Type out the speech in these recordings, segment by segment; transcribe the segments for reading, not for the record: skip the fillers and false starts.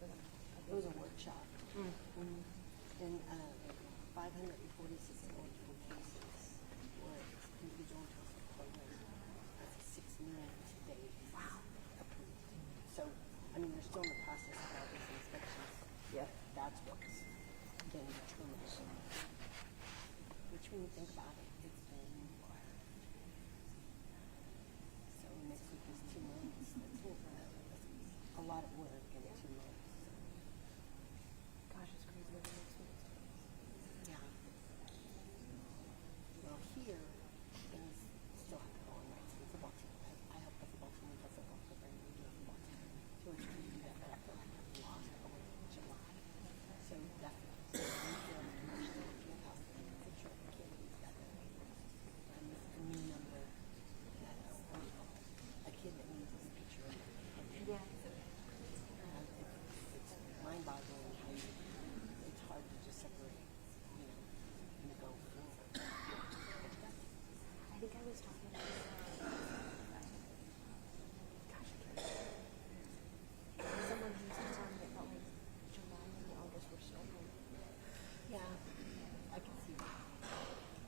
remember that. It was a workshop. And 546 eligible cases was individual intensive program. That's a 6 million today. Wow. Approved. So, I mean, they're still in the process of all these inspections. Yeah. That's what's been determined. Which, when you think about it, it's been so next week is 2 months. That's a lot of work in 2 months. Gosh, it's crazy what the next week is. Yeah. Well, here, things still have to go on, right? So the football team, I help the football team with the football program. We do a football team. So we're trying to do that, but I feel like I've lost going in July. So definitely, so we feel the commercial field house to take a picture of the kid who's got a new number. That's a kid that needs this picture of him. Yeah. It's mind-boggling how it's hard to just separate, and go forward. I think I was talking to someone who was telling me it felt like July and August were so long. Yeah, I can see that.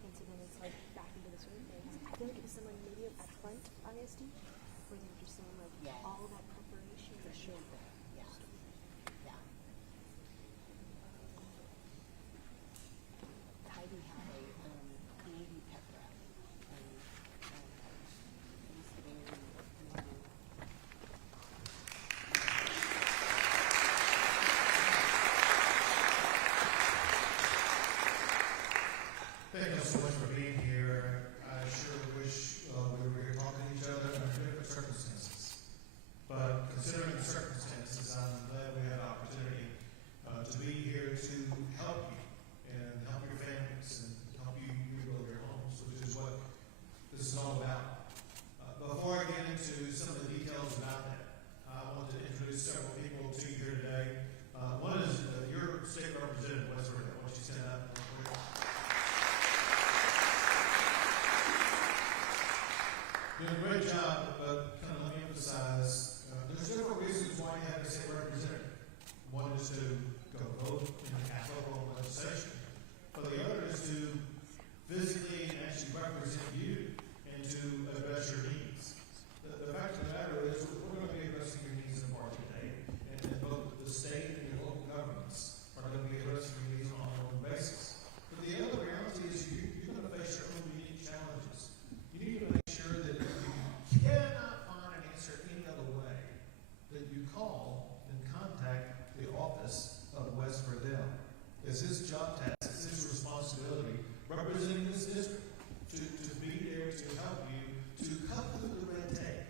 And so then it's like back into the swing thing. I feel like it was someone maybe at front ISD where they were just saying like Yeah. all that preparation. For sure, but yeah. Heidi had a community pep rally, and it was very moving. Thank you so much for being here. I sure wish we were here talking to each other under different circumstances. But considering the circumstances, I'm glad we had the opportunity to be here to help you and help your families and help you rebuild your homes, which is what this is all about. Before I get into some of the details about that, I want to introduce several people to you here today. One is your state representative, West Virginia. Why don't you stand up real quick? Doing a great job, but kind of let me emphasize, there's several reasons why you have a state representative. One is to go vote in the capital legislation, but the other is to physically and actually represent you and to address your needs. The fact of the matter is, we're going to be addressing your needs in part today, and both the state and your local governments are going to be addressing your needs on an ongoing basis. But the other reality is you're going to face your own unique challenges. You need to make sure that if you cannot find an answer any other way, that you call and contact the office of West Verdell. It's his job task, it's his responsibility, representing this district, to be there to help you, to cut through the red tape.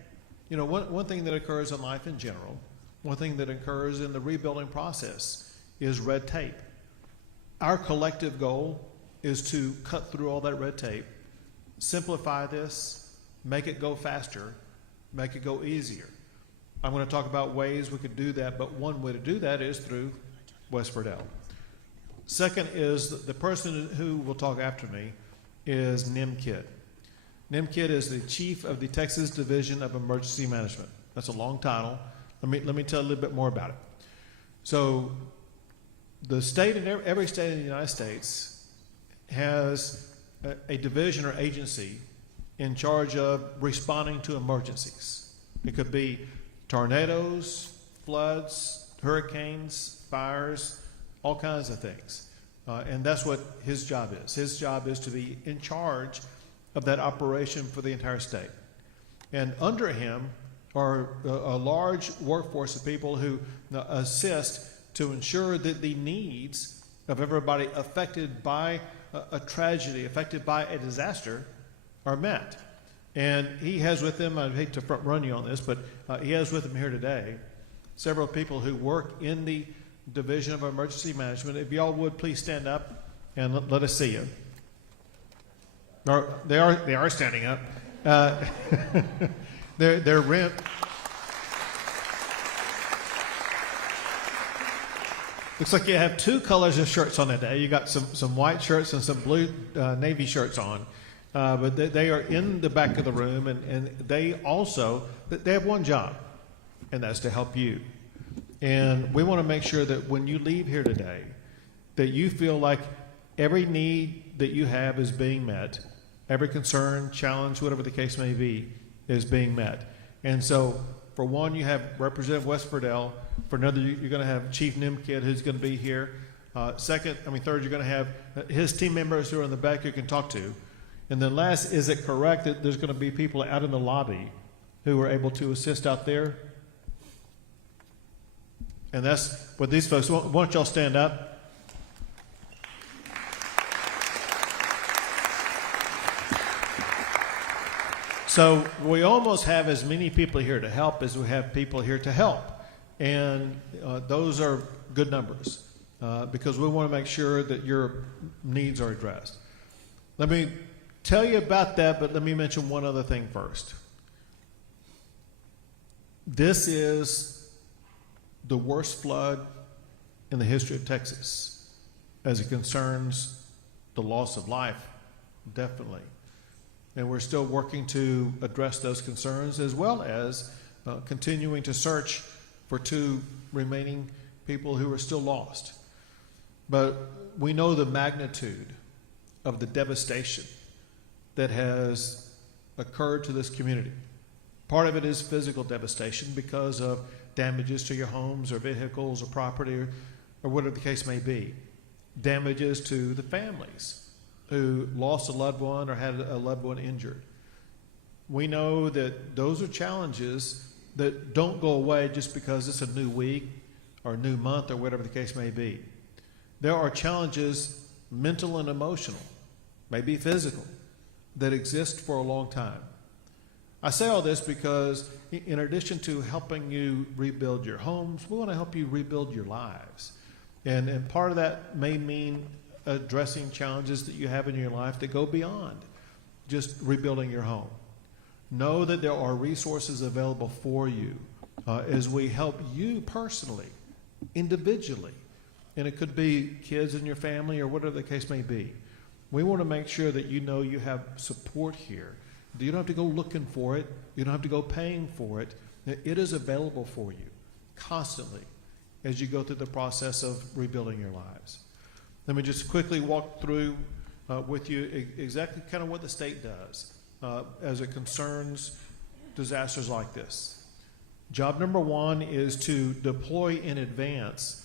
You know, one thing that occurs in life in general, one thing that occurs in the rebuilding process is red tape. Our collective goal is to cut through all that red tape, simplify this, make it go faster, make it go easier. I'm going to talk about ways we could do that, but one way to do that is through West Verdell. Second is the person who will talk after me is Nim Kidd. Nim Kidd is the chief of the Texas Division of Emergency Management. That's a long title. Let me tell you a little bit more about it. So the state and every state in the United States has a division or agency in charge of responding to emergencies. It could be tornadoes, floods, hurricanes, fires, all kinds of things. And that's what his job is. His job is to be in charge of that operation for the entire state. And under him are a large workforce of people who assist to ensure that the needs of everybody affected by a tragedy, affected by a disaster, are met. And he has with him, I hate to front run you on this, but he has with him here today several people who work in the Division of Emergency Management. If y'all would please stand up and let us see you. They are standing up. They're rent. Looks like you have two colors of shirts on today. You got some white shirts and some blue navy shirts on. But they are in the back of the room, and they also, they have one job, and that's to help you. And we want to make sure that when you leave here today, that you feel like every need that you have is being met, every concern, challenge, whatever the case may be, is being met. And so, for one, you have Representative West Friedel. For another, you're going to have Chief Nimkid, who's going to be here. Third, you're going to have his team members who are in the back you can talk to. And then last, is it correct that there's going to be people out in the lobby who are able to assist out there? And that's what these folks, why don't y'all stand up? So we almost have as many people here to help as we have people here to help. And those are good numbers because we want to make sure that your needs are addressed. Let me tell you about that, but let me mention one other thing first. This is the worst flood in the history of Texas as it concerns the loss of life, definitely. And we're still working to address those concerns as well as continuing to search for 2 remaining people who are still lost. But we know the magnitude of the devastation that has occurred to this community. Part of it is physical devastation because of damages to your homes or vehicles or property or whatever the case may be. Damages to the families who lost a loved one or had a loved one injured. We know that those are challenges that don't go away just because it's a new week or a new month or whatever the case may be. There are challenges, mental and emotional, maybe physical, that exist for a long time. I say all this because in addition to helping you rebuild your homes, we want to help you rebuild your lives. And part of that may mean addressing challenges that you have in your life that go beyond just rebuilding your home. Know that there are resources available for you as we help you personally, individually. And it could be kids in your family or whatever the case may be. We want to make sure that you know you have support here. You don't have to go looking for it. You don't have to go paying for it. It is available for you constantly as you go through the process of rebuilding your lives. Let me just quickly walk through with you exactly kind of what the state does as it concerns disasters like this. Job number 1 is to deploy in advance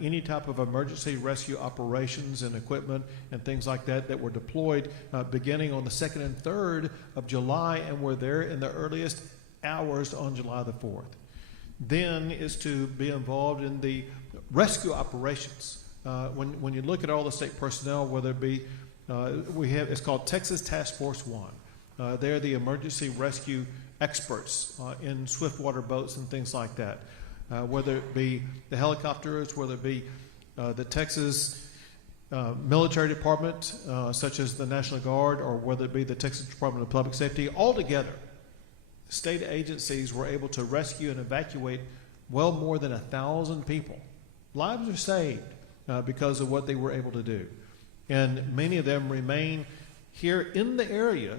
any type of emergency rescue operations and equipment and things like that that were deployed beginning on the 2nd and 3rd of July and were there in the earliest hours on July the 4th. Then is to be involved in the rescue operations. When you look at all the state personnel, whether it be, it's called Texas Task Force 1. They're the emergency rescue experts in swiftwater boats and things like that. Whether it be the helicopters, whether it be the Texas military department, such as the National Guard, or whether it be the Texas Department of Public Safety, altogether, state agencies were able to rescue and evacuate well more than 1,000 people. Lives are saved because of what they were able to do. And many of them remain here in the area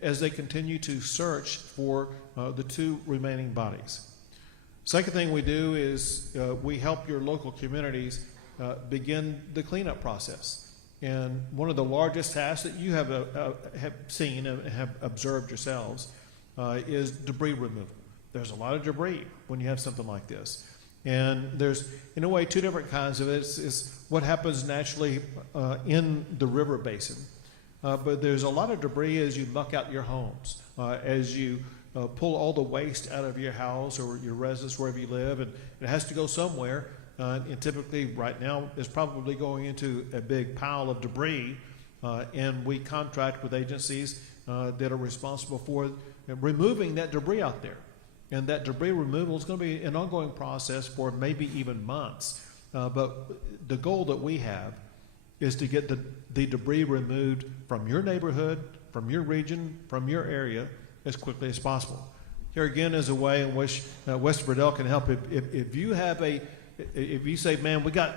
as they continue to search for the 2 remaining bodies. Second thing we do is we help your local communities begin the cleanup process. And one of the largest tasks that you have seen and have observed yourselves is debris removal. There's a lot of debris when you have something like this. And there's, in a way, 2 different kinds of it. It's what happens naturally in the river basin. But there's a lot of debris as you muck out your homes, as you pull all the waste out of your house or your residence, wherever you live, and it has to go somewhere. And typically, right now, it's probably going into a big pile of debris, and we contract with agencies that are responsible for removing that debris out there. And that debris removal is going to be an ongoing process for maybe even months. But the goal that we have is to get the debris removed from your neighborhood, from your region, from your area, as quickly as possible. Here again is a way in which West Friedel can help. If you have if you say, man, we got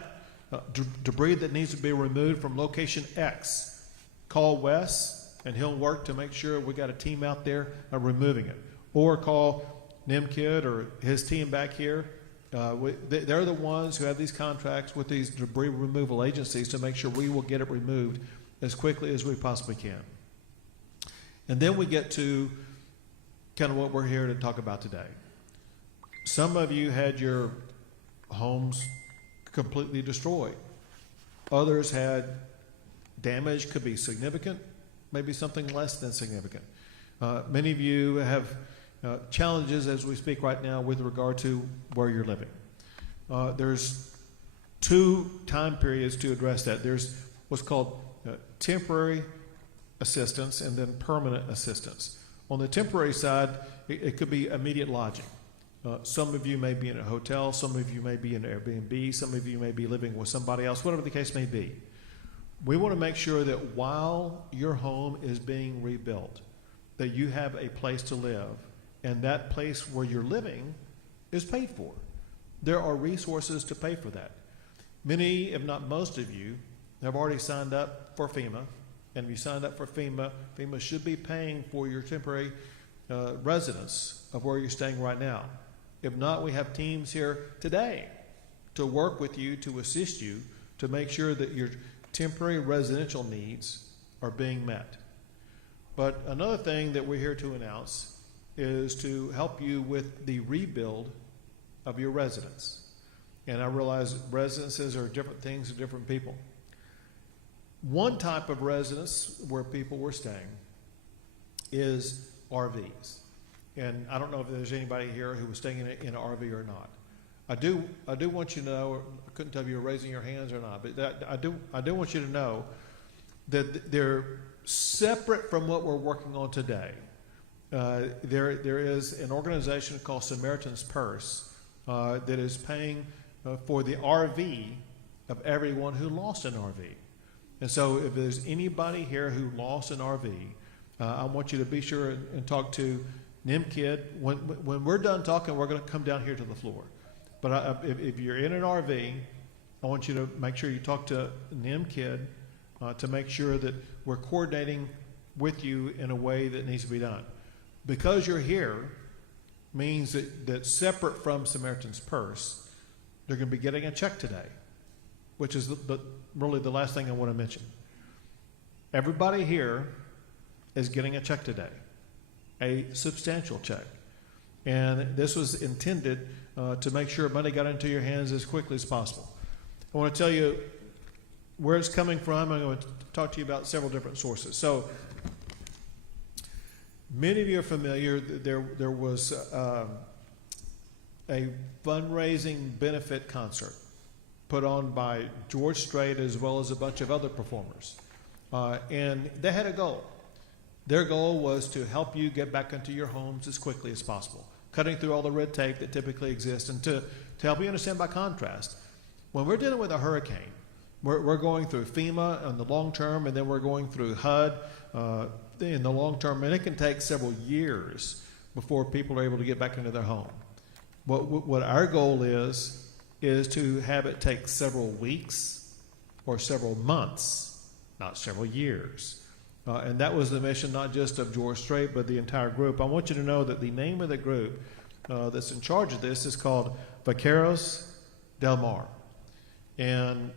debris that needs to be removed from location X, call Wes and he'll work to make sure we got a team out there removing it. Or call Nimkid or his team back here They're the ones who have these contracts with these debris removal agencies to make sure we will get it removed as quickly as we possibly can. And then we get to kind of what we're here to talk about today. Some of you had your homes completely destroyed. Others had damage, could be significant, maybe something less than significant. Many of you have challenges as we speak right now with regard to where you're living. There's two time periods to address that. There's what's called temporary assistance and then permanent assistance. On the temporary side, it could be immediate lodging. Some of you may be in a hotel, some of you may be in Airbnb, some of you may be living with somebody else, whatever the case may be. We want to make sure that while your home is being rebuilt, that you have a place to live, and that place where you're living is paid for. There are resources to pay for that. Many, if not most of you, have already signed up for FEMA, and if you signed up for FEMA, FEMA should be paying for your temporary residence of where you're staying right now. If not, we have teams here today to work with you, to assist you, to make sure that your temporary residential needs are being met. But another thing that we're here to announce is to help you with the rebuild of your residence. And I realize residences are different things to different people. One type of residence where people were staying is RVs. And I don't know if there's anybody here who was staying in an RV or not. I do want you to know, I couldn't tell if you were raising your hands or not, but I do want you to know that they're separate from what we're working on today. There is an organization called Samaritan's Purse that is paying for the RV of everyone who lost an RV. And so if there's anybody here who lost an RV, I want you to be sure and talk to NIMKID. When we're done talking, we're going to come down here to the floor. But if you're in an RV, I want you to make sure you talk to NIMKID to make sure that we're coordinating with you in a way that needs to be done. Because you're here means that separate from Samaritan's Purse, they're going to be getting a check today, which is really the last thing I want to mention. Everybody here is getting a check today, a substantial check. And this was intended to make sure money got into your hands as quickly as possible. I want to tell you where it's coming from. I'm going to talk to you about several different sources. So many of you are familiar. There was a fundraising benefit concert put on by George Strait as well as a bunch of other performers. And they had a goal. Their goal was to help you get back into your homes as quickly as possible, cutting through all the red tape that typically exists. And to help you understand by contrast, when we're dealing with a hurricane, we're going through FEMA in the long term, and then we're going through HUD in the long term, and it can take several years before people are able to get back into their home. What our goal is to have it take several weeks or several months, not several years. And that was the mission not just of George Strait, but the entire group. I want you to know that the name of the group that's in charge of this is called Vaqueros del Mar. And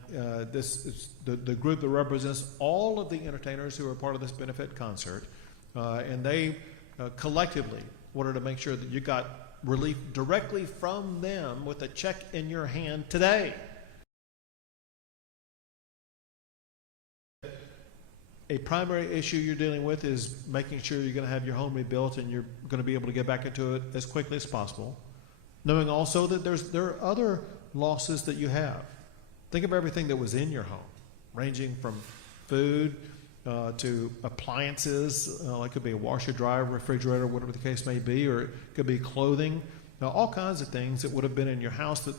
this is the group that represents all of the entertainers who are part of this benefit concert. And they collectively wanted to make sure that you got relief directly from them with a check in your hand today. A primary issue you're dealing with is making sure you're going to have your home rebuilt and you're going to be able to get back into it as quickly as possible, knowing also that there are other losses that you have. Think of everything that was in your home, ranging from food to appliances, like it could be a washer, dryer, refrigerator, whatever the case may be, or it could be clothing. Now, all kinds of things that would have been in your house that,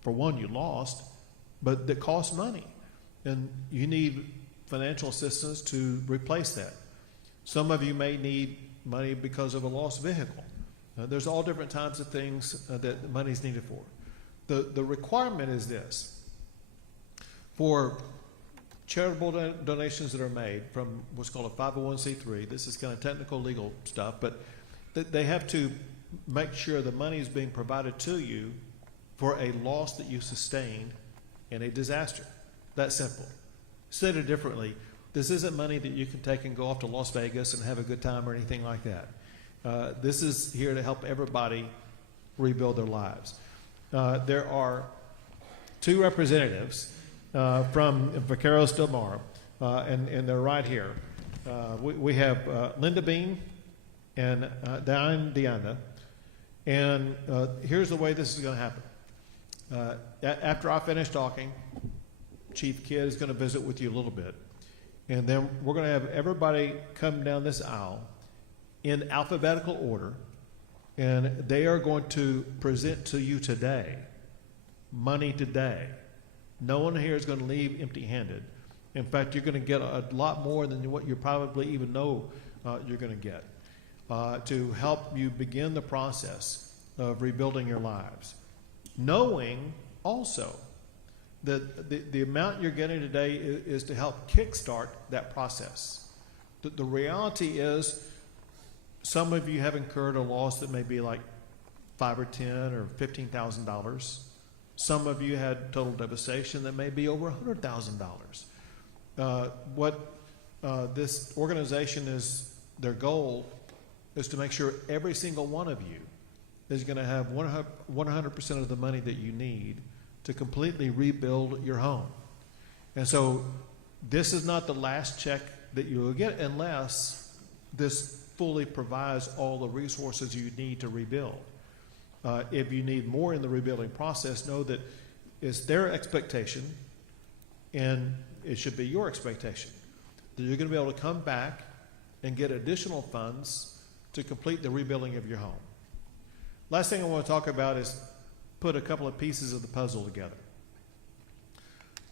for one, you lost, but that cost money. And you need financial assistance to replace that. Some of you may need money because of a lost vehicle. There's all different types of things that money is needed for. The requirement is this. For charitable donations that are made from what's called a 501c3, this is kind of technical legal stuff, but they have to make sure the money is being provided to you for a loss that you sustained in a disaster. That's simple. Said it differently, this isn't money that you can take and go off to Las Vegas and have a good time or anything like that. This is here to help everybody rebuild their lives. There are two representatives from Vaqueros del Mar, and they're right here. We have Linda Bean and Diane Deanda. And here's the way this is going to happen. After I finish talking, Chief Kidd is going to visit with you a little bit. And then we're going to have everybody come down this aisle in alphabetical order. And they are going to present to you today money today. No one here is going to leave empty-handed. In fact, you're going to get a lot more than what you probably even know you're going to get to help you begin the process of rebuilding your lives. Knowing also that the amount you're getting today is to help kickstart that process. The reality is some of you have incurred a loss that may be like $5 or $10 or $15,000. Some of you had total devastation that may be over $100,000. What this organization is, their goal is to make sure every single one of you is going to have 100% of the money that you need to completely rebuild your home. And so this is not the last check that you will get unless this fully provides all the resources you need to rebuild. If you need more in the rebuilding process, know that it's their expectation, and it should be your expectation, that you're going to be able to come back and get additional funds to complete the rebuilding of your home. Last thing I want to talk about is put a couple of pieces of the puzzle together.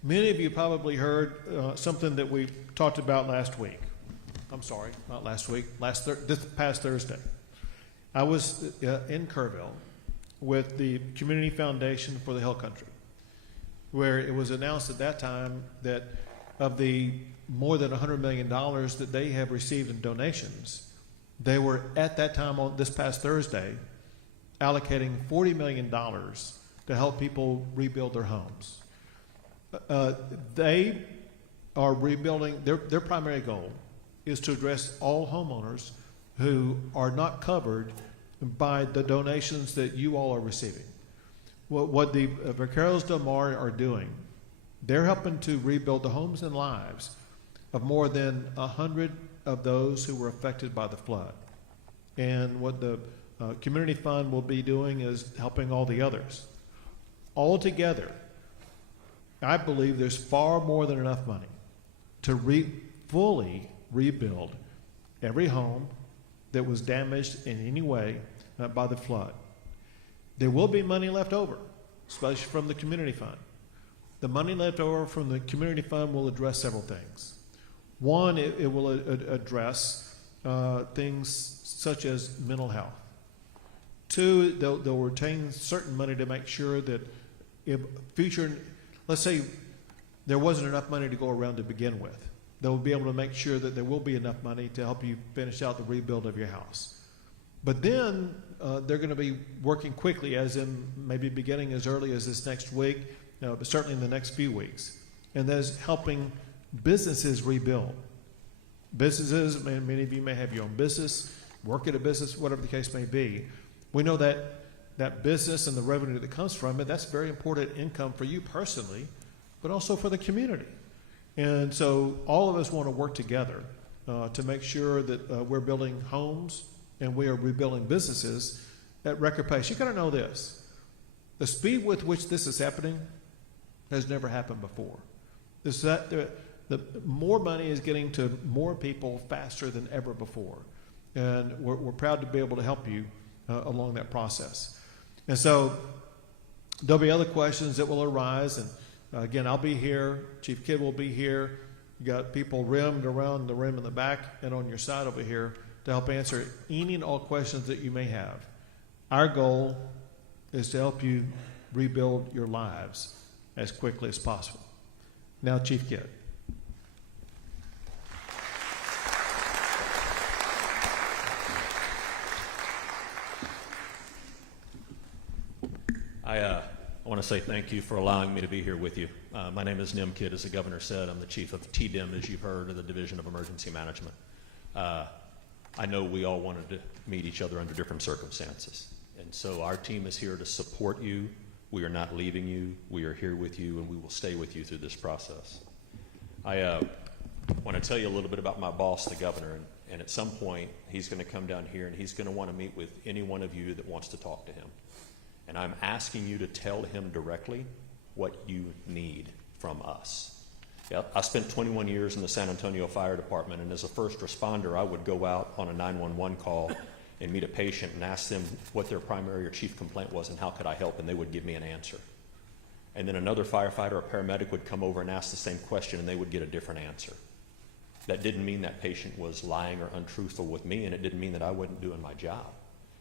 Many of you probably heard something that we talked about last week. I'm sorry, not last week, this past Thursday. I was in Kerrville with the Community Foundation for the Hill Country, where it was announced at that time that of the more than $100 million that they have received in donations, they were at that time on this past Thursday allocating $40 million to help people rebuild their homes. They are rebuilding, their primary goal is to address all homeowners who are not covered by the donations that you all are receiving. What the Vaqueros del Mar are doing, they're helping to rebuild the homes and lives of more than 100 of those who were affected by the flood. And what the Community Fund will be doing is helping all the others. Altogether, I believe there's far more than enough money to fully rebuild every home that was damaged in any way by the flood. There will be money left over, especially from the Community Fund. The money left over from the Community Fund will address several things. One, it will address things such as mental health. Two, they'll retain certain money to make sure that if future, let's say there wasn't enough money to go around to begin with, they'll be able to make sure that there will be enough money to help you finish out the rebuild of your house. But then they're going to be working quickly, as in maybe beginning as early as this next week, but certainly in the next few weeks. And that is helping businesses rebuild. Businesses, many of you may have your own business, work at a business, whatever the case may be. We know that that business and the revenue that comes from it, that's very important income for you personally, but also for the community. And so all of us want to work together to make sure that we're building homes and we are rebuilding businesses at record pace. You got to know this. The speed with which this is happening has never happened before. The more money is getting to more people faster than ever before. And we're proud to be able to help you along that process. And so there'll be other questions that will arise. And again, I'll be here. Chief Kidd will be here. You got people rimmed around the rim in the back and on your side over here to help answer any and all questions that you may have. Our goal is to help you rebuild your lives as quickly as possible. Now, Chief Kidd. I want to say thank you for allowing me to be here with you. My name is Nim Kidd, as the governor said. I'm the chief of TDIM, as you've heard, of the Division of Emergency Management. I know we all wanted to meet each other under different circumstances. And so our team is here to support you. We are not leaving you. We are here with you, and we will stay with you through this process. I want to tell you a little bit about my boss, the governor, and at some point, he's going to come down here, and he's going to want to meet with any one of you that wants to talk to him. And I'm asking you to tell him directly what you need from us. Yeah, I spent 21 years in the San Antonio Fire Department, and as a first responder, I would go out on a 911 call and meet a patient and ask them what their primary or chief complaint was and how could I help, and they would give me an answer. And then another firefighter or paramedic would come over and ask the same question, and they would get a different answer. That didn't mean that patient was lying or untruthful with me, and it didn't mean that I wasn't doing my job.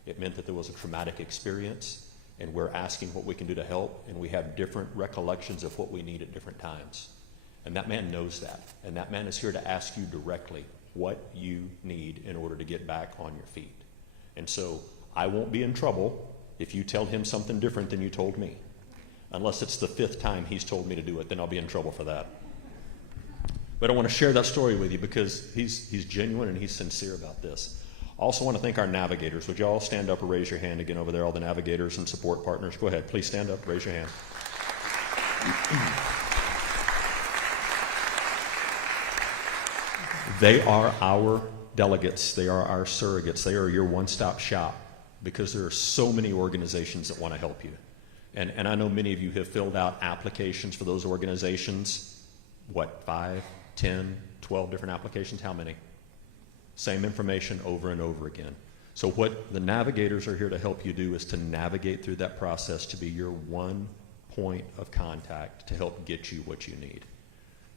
It meant that there was a traumatic experience, and we're asking what we can do to help, and we have different recollections of what we need at different times. And that man knows that, and that man is here to ask you directly what you need in order to get back on your feet. And so I won't be in trouble if you tell him something different than you told me. Unless it's the 5th time he's told me to do it, then I'll be in trouble for that. But I want to share that story with you because he's genuine and he's sincere about this. I also want to thank our navigators. Would you all stand up or raise your hand again over there, all the navigators and support partners? Go ahead, please stand up, raise your hand. They are our delegates. They are our surrogates. They are your one-stop shop because there are so many organizations that want to help you. And I know many of you have filled out applications for those organizations. What, 5, 10, 12 different applications? How many? Same information over and over again. So what the navigators are here to help you do is to navigate through that process to be your one point of contact to help get you what you need.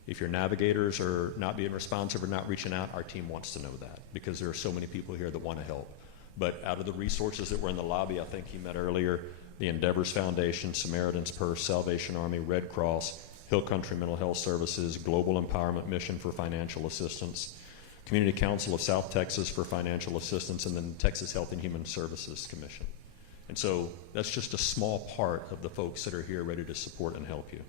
If your navigators are not being responsive or not reaching out, our team wants to know that because there are so many people here that want to help. But out of the resources that were in the lobby, I think you met earlier, the Endeavors Foundation, Samaritan's Purse, Salvation Army, Red Cross, Hill Country Mental Health Services, Global Empowerment Mission for financial assistance, Community Council of South Texas for financial assistance, and then Texas Health and Human Services Commission. And so that's just a small part of the folks that are here ready to support and help you.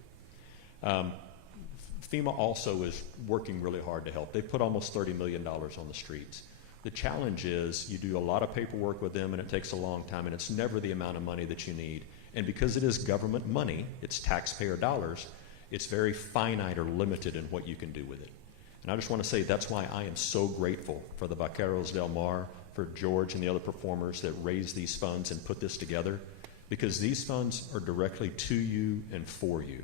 FEMA also is working really hard to help. They've put almost $30 million on the streets. The challenge is you do a lot of paperwork with them and it takes a long time and it's never the amount of money that you need. And because it is government money, it's taxpayer dollars, it's very finite or limited in what you can do with it. And I just want to say that's why I am so grateful for the Vaqueros del Mar, for George and the other performers that raised these funds and put this together, because these funds are directly to you and for you.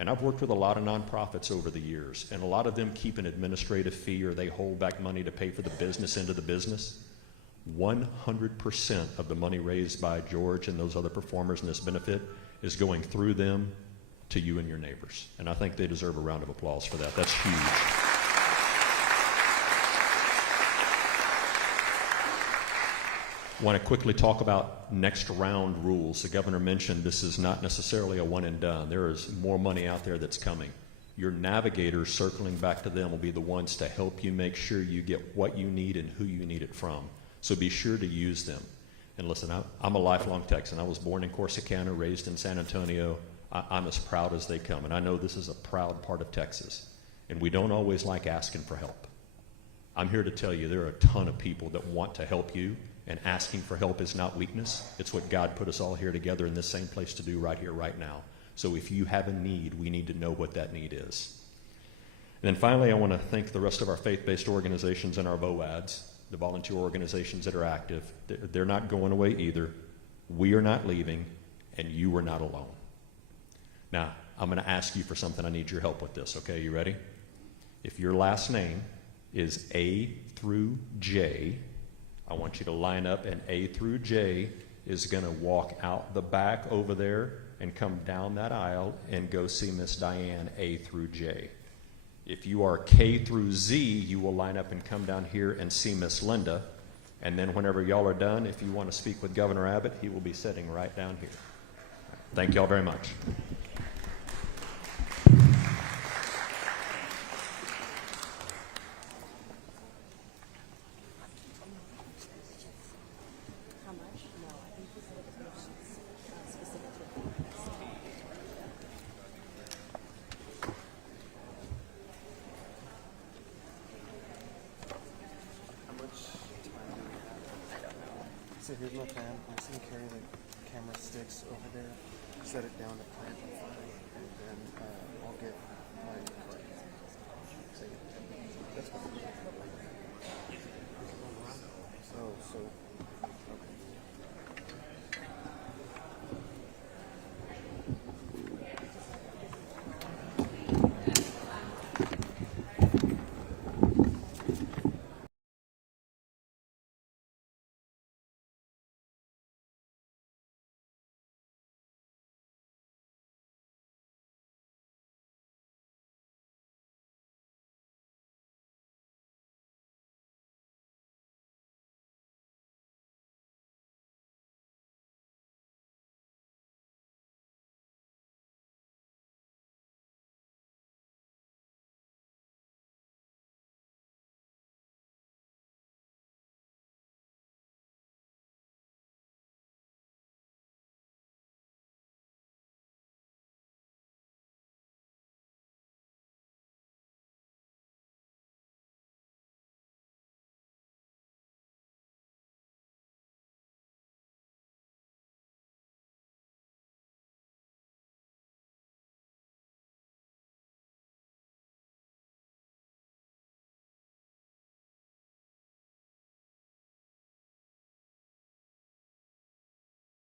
And I've worked with a lot of nonprofits over the years, and a lot of them keep an administrative fee or they hold back money to pay for the business end of the business. 100% of the money raised by George and those other performers in this benefit is going through them to you and your neighbors. And I think they deserve a round of applause for that. That's huge. I want to quickly talk about next round rules. The governor mentioned this is not necessarily a one and done. There is more money out there that's coming. Your navigators, circling back to them, will be the ones to help you make sure you get what you need and who you need it from. So be sure to use them. And listen, I'm a lifelong Texan. I was born in Corsicana, raised in San Antonio. I'm as proud as they come. And I know this is a proud part of Texas. And we don't always like asking for help. I'm here to tell you there are a ton of people that want to help you. And asking for help is not weakness. It's what God put us all here together in this same place to do right here, right now. So if you have a need, we need to know what that need is. And then finally, I want to thank the rest of our faith-based organizations and our VOADs, the volunteer organizations that are active. They're not going away either. We are not leaving, and you are not alone. Now, I'm going to ask you for something. I need your help with this, okay? You ready? If your last name is A through J, I want you to line up, and A through J is going to walk out the back over there and come down that aisle and go see Miss Diane, A through J. If you are K through Z, you will line up and come down here and see Miss Linda. And then whenever y'all are done, if you want to speak with Governor Abbott, he will be sitting right down here. Thank y'all very much. How much? No, I think he said it was specific to So here's my plan. I'm just gonna carry the camera sticks over there, set it down to plant the flag, and then I'll get my card. So, that's what I'm doing.